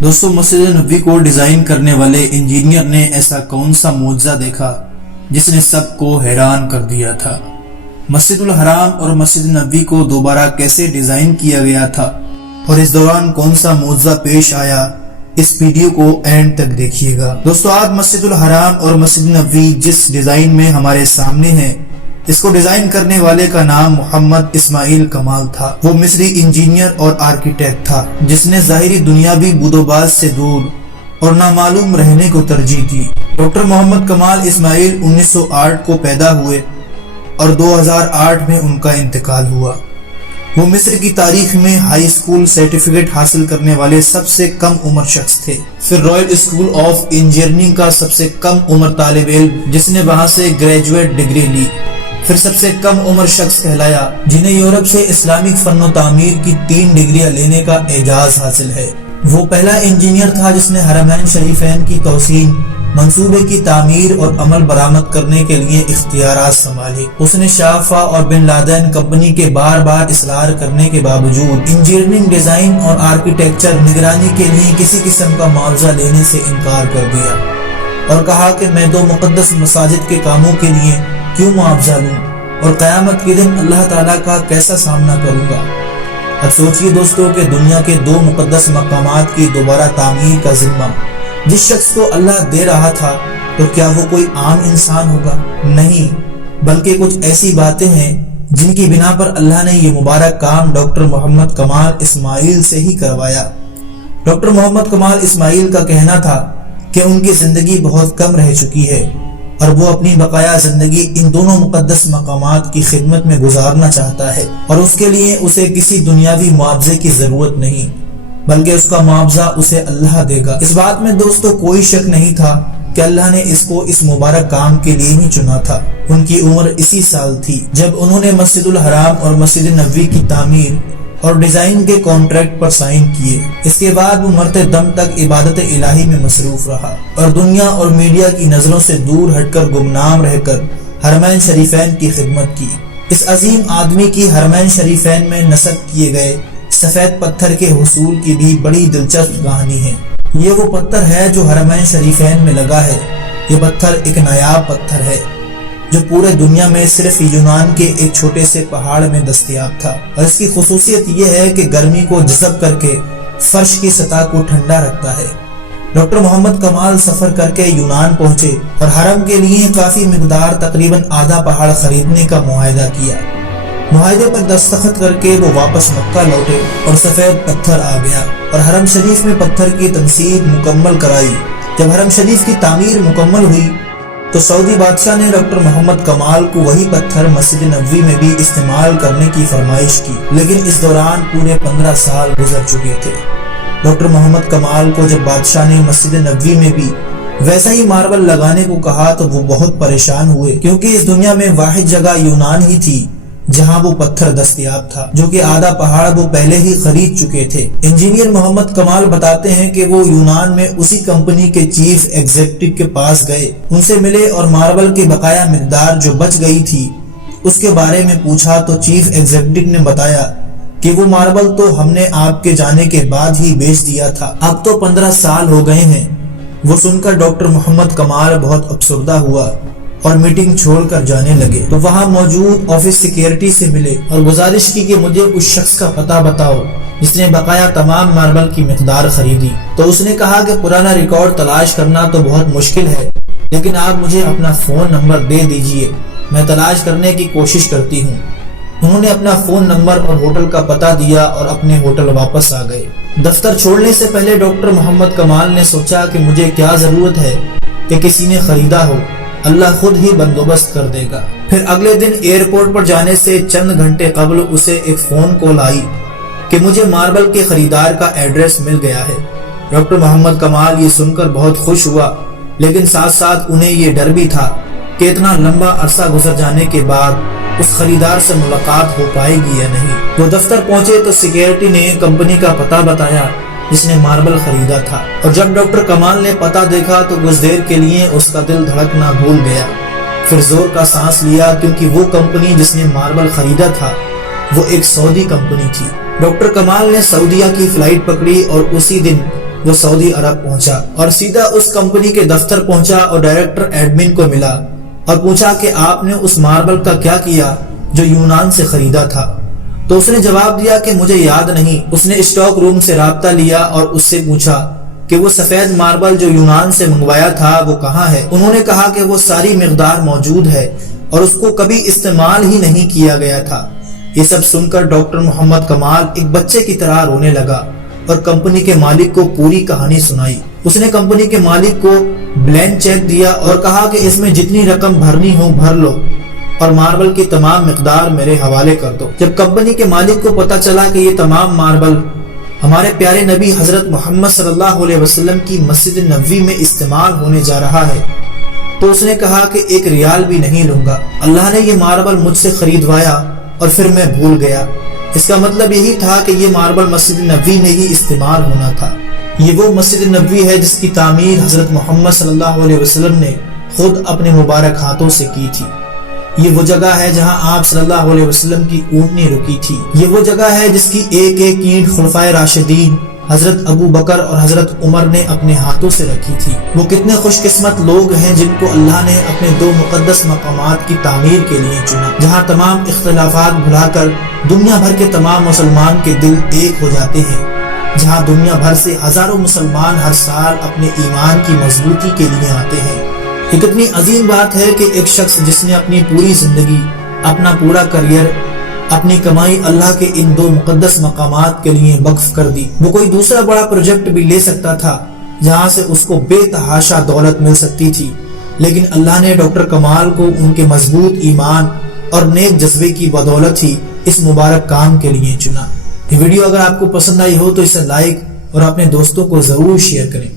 دوستو مسجد نبوی کو ڈیزائن کرنے والے انجینئر نے ایسا کون سا معجزہ دیکھا جس نے سب کو حیران کر دیا تھا؟ مسجد الحرام اور مسجد نبوی کو دوبارہ کیسے ڈیزائن کیا گیا تھا اور اس دوران کون سا معجزہ پیش آیا، اس ویڈیو کو اینڈ تک دیکھیے گا۔ دوستو آج مسجد الحرام اور مسجد نبوی جس ڈیزائن میں ہمارے سامنے ہے، اس کو ڈیزائن کرنے والے کا نام محمد اسماعیل کمال تھا۔ وہ مصری انجینئر اور آرکیٹیکٹ تھا جس نے ظاہری دنیاوی بود و باز سے دور اور نامعلوم رہنے کو ترجیح دی۔ ڈاکٹر محمد کمال اسماعیل 1908 کو پیدا ہوئے اور 2008 میں ان کا انتقال ہوا۔ وہ مصر کی تاریخ میں ہائی اسکول سرٹیفکیٹ حاصل کرنے والے سب سے کم عمر شخص تھے، پھر رائل اسکول آف انجینئرنگ کا سب سے کم عمر طالب علم جس نے وہاں سے گریجویٹ ڈگری لی، پھر سب سے کم عمر شخص کہلایا جنہیں یورپ سے اسلامک فن و تعمیر کی 3 ڈگریاں لینے کا اعزاز حاصل ہے۔ وہ پہلا انجینئر تھا جس نے حرمین شریفین کی توسیع، منصوبے کی تعمیر اور عمل برآمد کرنے کے لیے اختیارات سنبھالے۔ اس نے شافا اور بن لادن کمپنی کے بار بار اصرار کرنے کے باوجود انجینئرنگ، ڈیزائن اور آرکیٹیکچر نگرانی کے لیے کسی قسم کا معاوضہ لینے سے انکار کر دیا اور کہا کہ میں 2 مقدس مساجد کے کاموں کے لیے کیوں معاوضہ لوں اور قیامت کے دن اللہ تعالیٰ کا کیسا سامنا کروں گا۔ اب سوچئے دوستو کہ دنیا کے 2 مقدس مقامات کی دوبارہ تعمیر کا ذمہ جس شخص کو اللہ دے رہا تھا، تو کیا وہ کوئی عام انسان ہوگا؟ نہیں، بلکہ کچھ ایسی باتیں ہیں جن کی بنا پر اللہ نے یہ مبارک کام ڈاکٹر محمد کمال اسماعیل سے ہی کروایا۔ ڈاکٹر محمد کمال اسماعیل کا کہنا تھا کہ ان کی زندگی بہت کم رہ چکی ہے اور وہ اپنی بقایا زندگی ان دونوں مقدس مقامات کی خدمت میں گزارنا چاہتا ہے، اور اس کے لیے اسے کسی دنیاوی معاوضے کی ضرورت نہیں، بلکہ اس کا معاوضہ اسے اللہ دے گا۔ اس بات میں دوستو کوئی شک نہیں تھا کہ اللہ نے اس کو اس مبارک کام کے لیے ہی چنا تھا۔ ان کی عمر اسی سال تھی جب انہوں نے مسجد الحرام اور مسجد نبوی کی تعمیر اور ڈیزائن کے کانٹریکٹ پر سائن کیے۔ اس کے بعد وہ مرتے دم تک عبادت الہی میں مصروف رہا اور دنیا اور میڈیا کی نظروں سے دور ہٹ کر گمنام رہ کر حرمین شریفین کی خدمت کی۔ اس عظیم آدمی کی حرمین شریفین میں نصب کیے گئے سفید پتھر کے حصول کی بھی بڑی دلچسپ کہانی ہے۔ یہ وہ پتھر ہے جو حرمین شریفین میں لگا ہے۔ یہ پتھر ایک نایاب پتھر ہے جو پورے دنیا میں صرف یونان کے ایک چھوٹے سے پہاڑ میں دستیاب تھا، اور اس کی خصوصیت یہ ہے کہ گرمی کو جذب کر کے فرش کی سطح کو ٹھنڈا رکھتا ہے۔ ڈاکٹر محمد کمال سفر کر کے یونان پہنچے اور حرم کے لیے کافی مقدار تقریباً آدھا پہاڑ خریدنے کا معاہدہ کیا۔ معاہدے پر دستخط کر کے وہ واپس مکہ لوٹے اور سفید پتھر آ گیا اور حرم شریف میں پتھر کی تنصیب مکمل کرائی۔ جب حرم شریف کی تعمیر مکمل ہوئی تو سعودی بادشاہ نے ڈاکٹر محمد کمال کو وہی پتھر مسجد نبوی میں بھی استعمال کرنے کی فرمائش کی، لیکن اس دوران پورے 15 سال گزر چکے تھے۔ ڈاکٹر محمد کمال کو جب بادشاہ نے مسجد نبوی میں بھی ویسا ہی ماربل لگانے کو کہا تو وہ بہت پریشان ہوئے، کیونکہ اس دنیا میں واحد جگہ یونان ہی تھی جہاں وہ پتھر دستیاب تھا، جو کہ آدھا پہاڑ وہ پہلے ہی خرید چکے تھے۔ انجینئر محمد کمال بتاتے ہیں کہ وہ یونان میں اسی کمپنی کے چیف ایگزیکٹو کے پاس گئے، ان سے ملے اور ماربل کی بقایا مقدار جو بچ گئی تھی اس کے بارے میں پوچھا تو چیف ایگزیکٹو نے بتایا کہ وہ ماربل تو ہم نے آپ کے جانے کے بعد ہی بیچ دیا تھا، اب تو 15 سال ہو گئے ہیں۔ وہ سن کر ڈاکٹر محمد کمال بہت افسردہ ہوا اور میٹنگ چھوڑ کر جانے لگے تو وہاں موجود آفس سیکیورٹی سے ملے اور گزارش کی کہ مجھے اس شخص کا پتہ بتاؤ جس نے بقایا تمام ماربل کی مقدار خریدی۔ تو اس نے کہا کہ پرانا ریکارڈ تلاش کرنا تو بہت مشکل ہے، لیکن آپ مجھے اپنا فون نمبر دے دیجئے، میں تلاش کرنے کی کوشش کرتی ہوں۔ انہوں نے اپنا فون نمبر اور ہوٹل کا پتہ دیا اور اپنے ہوٹل واپس آ گئے۔ دفتر چھوڑنے سے پہلے ڈاکٹر محمد کمال نے سوچا کہ مجھے کیا ضرورت ہے کہ کسی نے خریدا ہو، اللہ خود ہی بندوبست کر دے گا۔ پھر اگلے دن ایئرپورٹ پر جانے سے چند گھنٹے قبل اسے ایک فون کال آئی کہ مجھے ماربل کے خریدار کا ایڈریس مل گیا ہے۔ ڈاکٹر محمد کمال یہ سن کر بہت خوش ہوا، لیکن ساتھ ساتھ انہیں یہ ڈر بھی تھا کہ اتنا لمبا عرصہ گزر جانے کے بعد اس خریدار سے ملاقات ہو پائے گی یا نہیں۔ وہ دفتر پہنچے تو سیکیورٹی نے کمپنی کا پتہ بتایا جس نے ماربل خریدا تھا، اور جب ڈاکٹر کمال نے پتہ دیکھا تو کچھ دیر کے لیے اس کا دل دھڑکنا بھول گیا، پھر زور کا سانس لیا کیونکہ وہ کمپنی جس نے ماربل خریدا تھا وہ ایک سعودی کمپنی تھی۔ ڈاکٹر کمال نے سعودیہ کی فلائٹ پکڑی اور اسی دن وہ سعودی عرب پہنچا اور سیدھا اس کمپنی کے دفتر پہنچا اور ڈائریکٹر ایڈمن کو ملا اور پوچھا کہ آپ نے اس ماربل کا کیا کیا جو یونان سے خریدا تھا؟ تو اس نے جواب دیا کہ مجھے یاد نہیں۔ اس نے اسٹاک روم سے رابطہ لیا اور اس سے پوچھا کہ وہ سفید ماربل جو یونان سے منگوایا تھا وہ کہاں ہے؟ انہوں نے کہا کہ وہ ساری مقدار موجود ہے اور اس کو کبھی استعمال ہی نہیں کیا گیا تھا۔ یہ سب سن کر ڈاکٹر محمد کمال ایک بچے کی طرح رونے لگا اور کمپنی کے مالک کو پوری کہانی سنائی۔ اس نے کمپنی کے مالک کو بلینک چیک دیا اور کہا کہ اس میں جتنی رقم بھرنی ہو بھر لو اور ماربل کی تمام مقدار میرے حوالے کر دو۔ جب کمپنی کے مالک کو پتا چلا کہ یہ تمام ماربل ہمارے پیارے نبی حضرت محمد صلی اللہ علیہ وسلم کی مسجد نبوی میں استعمال ہونے جا رہا ہے تو اس نے کہا کہ 1 ریال بھی نہیں لوں گا۔ اللہ نے یہ ماربل مجھ سے خریدوایا اور پھر میں بھول گیا۔ اس کا مطلب یہی تھا کہ یہ ماربل مسجد نبوی میں ہی استعمال ہونا تھا۔ یہ وہ مسجد نبوی ہے جس کی تعمیر حضرت محمد صلی اللہ علیہ وسلم نے خود اپنے مبارک ہاتھوں سے کی تھی۔ یہ وہ جگہ ہے جہاں آپ صلی اللہ علیہ وسلم کی اونٹنی رکی تھی۔ یہ وہ جگہ ہے جس کی ایک ایک اینٹ خلفائے راشدین حضرت ابو بکر اور حضرت عمر نے اپنے ہاتھوں سے رکھی تھی۔ وہ کتنے خوش قسمت لوگ ہیں جن کو اللہ نے اپنے 2 مقدس مقامات کی تعمیر کے لیے چنا، جہاں تمام اختلافات بھلا کر دنیا بھر کے تمام مسلمان کے دل ایک ہو جاتے ہیں، جہاں دنیا بھر سے ہزاروں مسلمان ہر سال اپنے ایمان کی مضبوطی کے لیے آتے ہیں۔ یہ کتنی عظیم بات ہے کہ ایک شخص جس نے اپنی پوری زندگی، اپنا پورا کریئر، اپنی کمائی اللہ کے ان 2 مقدس مقامات کے لیے وقف کر دی۔ وہ کوئی دوسرا بڑا پروجیکٹ بھی لے سکتا تھا جہاں سے اس کو بے تحاشا دولت مل سکتی تھی، لیکن اللہ نے ڈاکٹر کمال کو ان کے مضبوط ایمان اور نیک جذبے کی بدولت ہی اس مبارک کام کے لیے چنا۔ یہ ویڈیو اگر آپ کو پسند آئی ہو تو اسے لائک اور اپنے دوستوں کو ضرور شیئر کریں۔